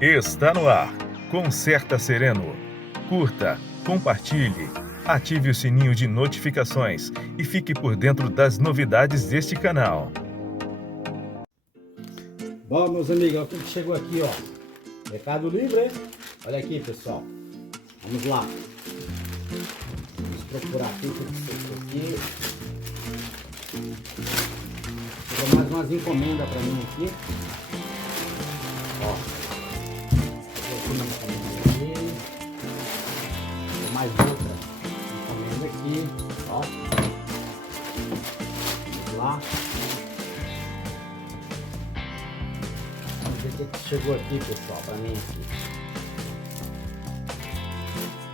Está no ar. Conserta Sereno. Curta, compartilhe, ative o sininho de notificações e fique por dentro das novidades deste canal. Bom, meus amigos, olha o que chegou aqui, ó. Mercado Livre, hein? Olha aqui, pessoal. Vamos lá. Vamos procurar aqui o que é isso aqui. Chegou mais umas encomendas pra mim aqui. Ó. Chegou uma encomenda aqui. Tem mais outra encomenda aqui. Ó. Vamos lá. Vamos ver o que chegou aqui, pessoal, pra mim aqui.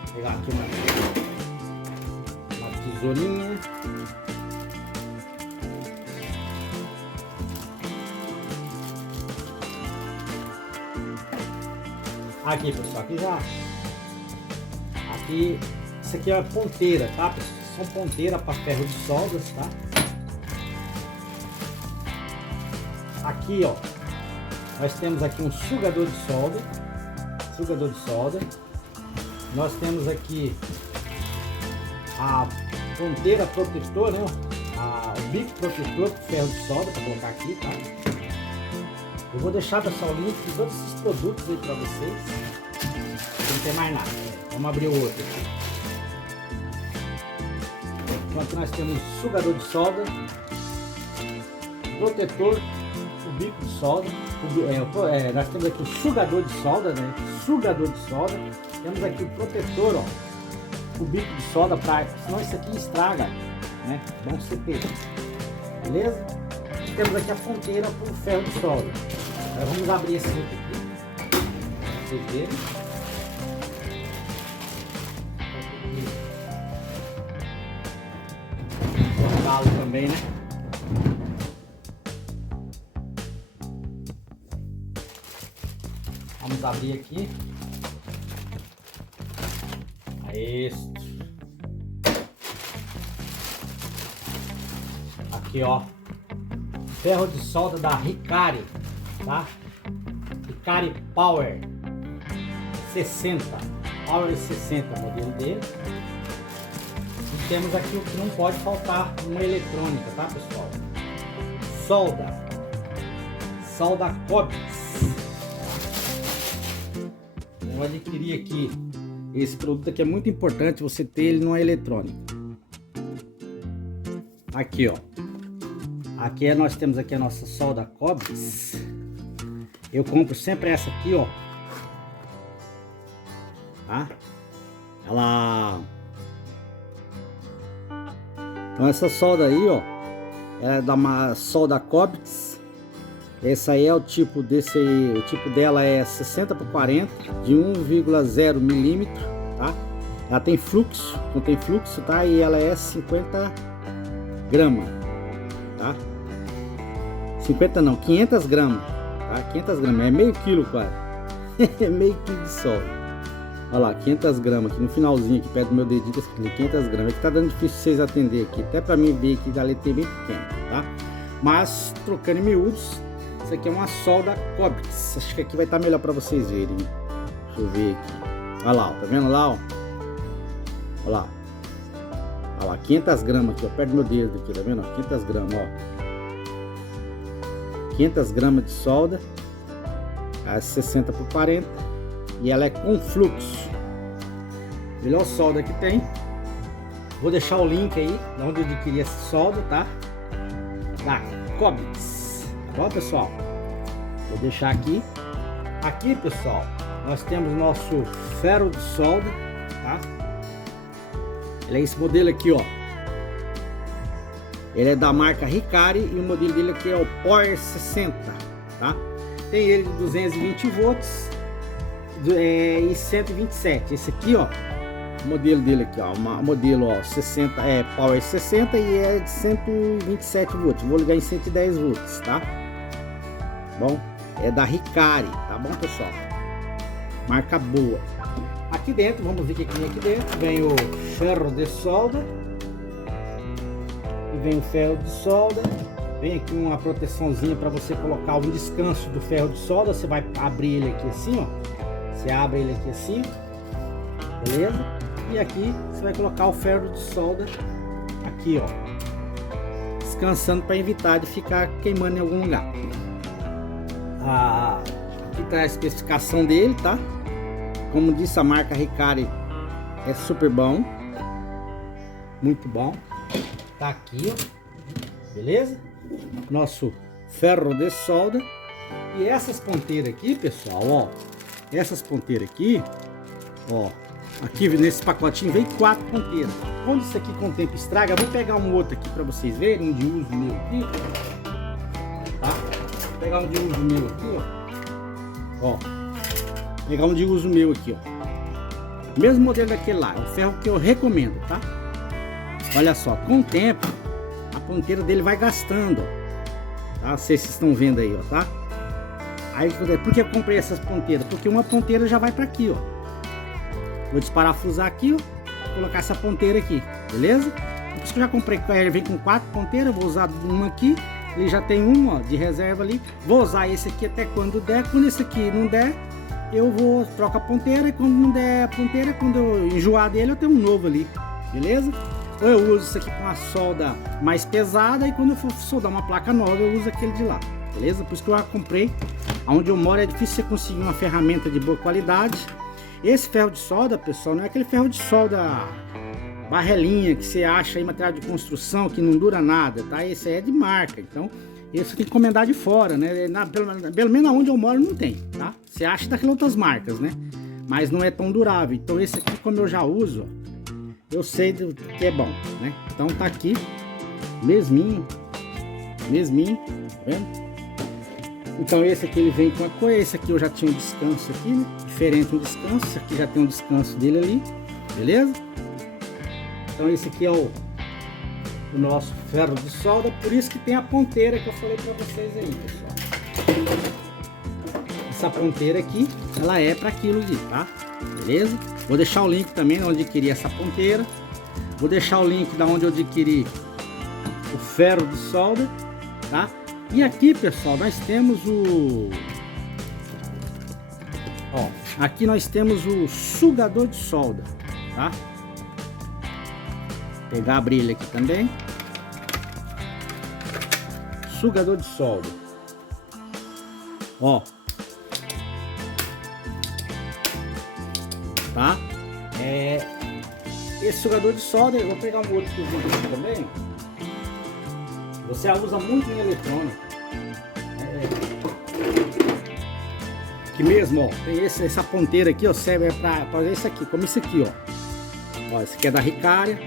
Vou pegar aqui uma tesourinha. Aqui, pessoal, aqui já. Aqui, isso aqui é ponteira, tá, pessoal? São ponteiras para ferro de soldas, tá? Aqui, ó, nós temos aqui um sugador de solda. Sugador de solda. Nós temos aqui a ponteira protetor, né? O bico protetor para ferro de solda, para colocar aqui, tá? Eu vou deixar, pessoal, o link de todos esses produtos aí para vocês. Não tem mais nada. Vamos abrir o outro aqui. Então aqui nós temos sugador de solda, protetor, o bico de solda. Nós temos aqui o sugador de solda, né? Sugador de solda. Temos aqui o protetor, ó, o bico de solda, senão isso aqui estraga, né? Bom você ter. Beleza? E temos aqui a ponteira para o ferro de solda. Agora vamos abrir esse outro aqui, pra vocês verem. Cortá-lo também, né? Vamos abrir aqui. Isso. Aqui, ó, ferro de solda da Hikari, tá? Hikari Power 60, Power 60, modelo dele. E temos aqui o que não pode faltar numa eletrônica, tá, pessoal? Solda Cobbs. Eu vou adquirir aqui. Esse produto aqui é muito importante você ter ele numa eletrônica. Aqui, ó. Aqui nós temos aqui a nossa solda Cobbs. Eu compro sempre essa aqui, ó. Tá? Ela... Então essa solda aí, ó, ela é da solda Cobbs. Essa aí é o tipo desse aí, o tipo dela é 60/40 de 1,0 milímetro, tá? Ela tem fluxo, não tem fluxo, tá? E ela é 50 gramas, tá? 50 não, 500 gramas, tá? 500 gramas, é meio quilo quase. É meio quilo de solda. Olha lá, 500 gramas aqui no finalzinho, aqui perto do meu dedinho, tá escrito 500 gramas. Aqui tá dando difícil vocês atender aqui, até pra mim ver aqui da letra bem pequena, tá? Mas, trocando em miúdos, isso aqui é uma solda Cobbs. Acho que aqui vai estar melhor para vocês verem. Deixa eu ver aqui. Olha lá, ó, tá vendo lá, ó? Olha lá. Olha lá, 500 gramas aqui, ó, perto do meu dedo aqui, tá vendo? 500 gramas, ó. 500 gramas de solda. A 60/40. E ela é com fluxo. Melhor solda que tem. Vou deixar o link aí, de onde eu adquiri essa solda, tá? Da Cobbs. Tá bom, pessoal? Vou deixar aqui. Aqui, pessoal, nós temos nosso ferro de solda, tá? Ele é esse modelo aqui, ó. Ele é da marca Hikari e o modelo dele aqui é o Power 60, tá? Tem ele de 220 volts e 127. Esse aqui, ó, o modelo dele aqui, ó, modelo, ó, 60, é Power 60 e é de 127 volts. Vou ligar em 110 volts, tá? Bom, é da Hikari, tá bom, pessoal? Marca boa. Aqui dentro, vamos ver o que vem aqui dentro. Vem o ferro de solda. E vem o ferro de solda. Vem aqui uma proteçãozinha para você colocar um descanso do ferro de solda. Você vai abrir ele aqui assim, ó. Você abre ele aqui assim, beleza? E aqui você vai colocar o ferro de solda aqui, ó, descansando para evitar de ficar queimando em algum lugar. Aqui tá a especificação dele, tá? Como disse, a marca Hikari é super bom, muito bom. Tá aqui, ó, beleza? Nosso ferro de solda. E essas ponteiras aqui, pessoal, ó, essas ponteiras aqui, ó, aqui nesse pacotinho vem 4 ponteiras. Quando isso aqui com o tempo estraga, eu vou pegar um outro aqui para vocês verem, um de uso meu aqui, tá? Vou pegar um de uso meu aqui, ó, pegar um de uso meu aqui, ó, mesmo modelo daquele lá, é o ferro que eu recomendo, tá? Olha só, com o tempo a ponteira dele vai gastando, ó, tá? Vocês estão vendo aí, ó, tá? Aí, por que eu comprei essas ponteiras? Porque uma ponteira já vai para aqui, ó. Vou desparafusar aqui, ó, colocar essa ponteira aqui, beleza? Por isso que eu já comprei, ele vem com 4 ponteiras, vou usar uma aqui, ele já tem uma, ó, de reserva ali. Vou usar esse aqui até quando der. Quando esse aqui não der, eu vou trocar a ponteira, e quando não der a ponteira, quando eu enjoar dele, eu tenho um novo ali, beleza? Ou eu uso isso aqui com a solda mais pesada, e quando eu for soldar uma placa nova, eu uso aquele de lá, beleza? Por isso que eu já comprei. Onde eu moro é difícil você conseguir uma ferramenta de boa qualidade. Esse ferro de solda, pessoal, não é aquele ferro de solda barrelinha que você acha em material de construção que não dura nada, tá? Esse aí é de marca, então esse tem que encomendar de fora, né? Pelo menos onde eu moro não tem, tá? Você acha daquelas outras marcas, né? Mas não é tão durável. Então esse aqui, como eu já uso, eu sei do que é bom, né? Então tá aqui, mesminho, tá vendo? Então esse aqui ele vem com a cor, esse aqui eu já tinha um descanso aqui, né? Diferente um descanso, esse aqui já tem um descanso dele ali, beleza? Então esse aqui é o nosso ferro de solda, por isso que tem a ponteira que eu falei para vocês aí, pessoal. Essa ponteira aqui, ela é para aquilo ali, tá? Beleza? Vou deixar o link também de onde adquirir essa ponteira. Vou deixar o link da onde eu adquiri o ferro de solda, tá? E aqui, pessoal, nós temos aqui nós temos o sugador de solda, tá? Vou pegar, abrir ele aqui também. Sugador de solda. Ó. Tá? Esse sugador de solda, eu vou pegar um outro que eu vou aqui também. Você a usa muito em eletrônica. Aqui mesmo, ó, tem essa ponteira aqui, ó, serve para fazer isso aqui, como isso aqui, ó. Ó, esse aqui é da Hikari,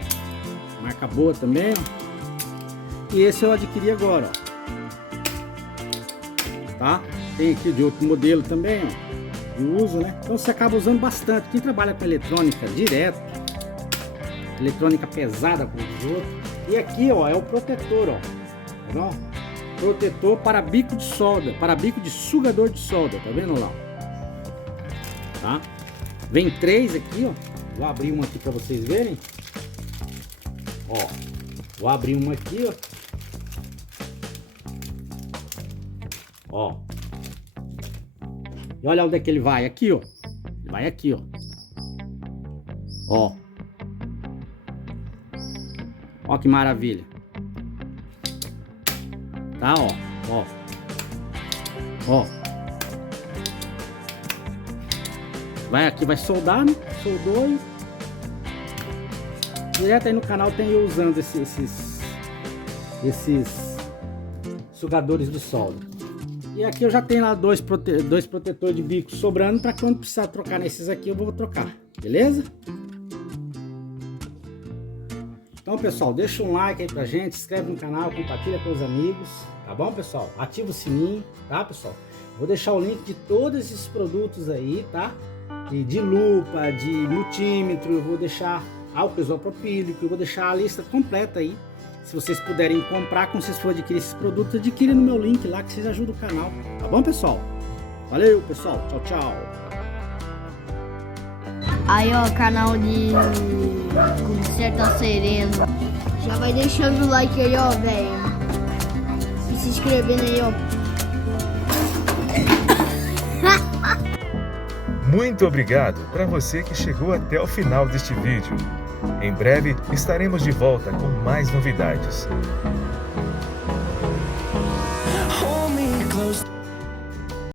marca boa também, ó. E esse eu adquiri agora, ó. Tá? Tem aqui de outro modelo também, ó, de uso, né? Então você acaba usando bastante. Quem trabalha com eletrônica direto, eletrônica pesada com os outros. E aqui, ó, é o protetor, ó. Ó, protetor para bico de solda, para bico de sugador de solda, tá vendo lá? Tá? Vem 3 aqui, ó. Vou abrir uma aqui para vocês verem. Ó, vou abrir uma aqui, ó. Ó. E olha onde é que ele vai, aqui, ó. Ele vai aqui, ó. Ó. Ó que maravilha. Tá, ó. Ó. Vai aqui, vai soldar, né? Soldou e... direto aí no canal tem eu usando esses sugadores de solda. E aqui eu já tenho lá dois protetores de bico sobrando, para quando precisar trocar nesses aqui eu vou trocar, beleza? Então, pessoal, deixa um like aí pra gente, se inscreve no canal, compartilha com os amigos, tá bom, pessoal? Ativa o sininho, tá, pessoal? Vou deixar o link de todos esses produtos aí, tá? De lupa, de multímetro, eu vou deixar álcool isopropílico, eu vou deixar a lista completa aí. Se vocês puderem comprar, quando vocês forem adquirir esses produtos, adquire no meu link lá que vocês ajudam o canal, tá bom, pessoal? Valeu, pessoal, tchau, tchau! Aí, ó, canal de Conserta Sereno. Já vai deixando o like aí, ó, velho. se inscrevendo aí, ó. Muito obrigado para você que chegou até o final deste vídeo. Em breve estaremos de volta com mais novidades.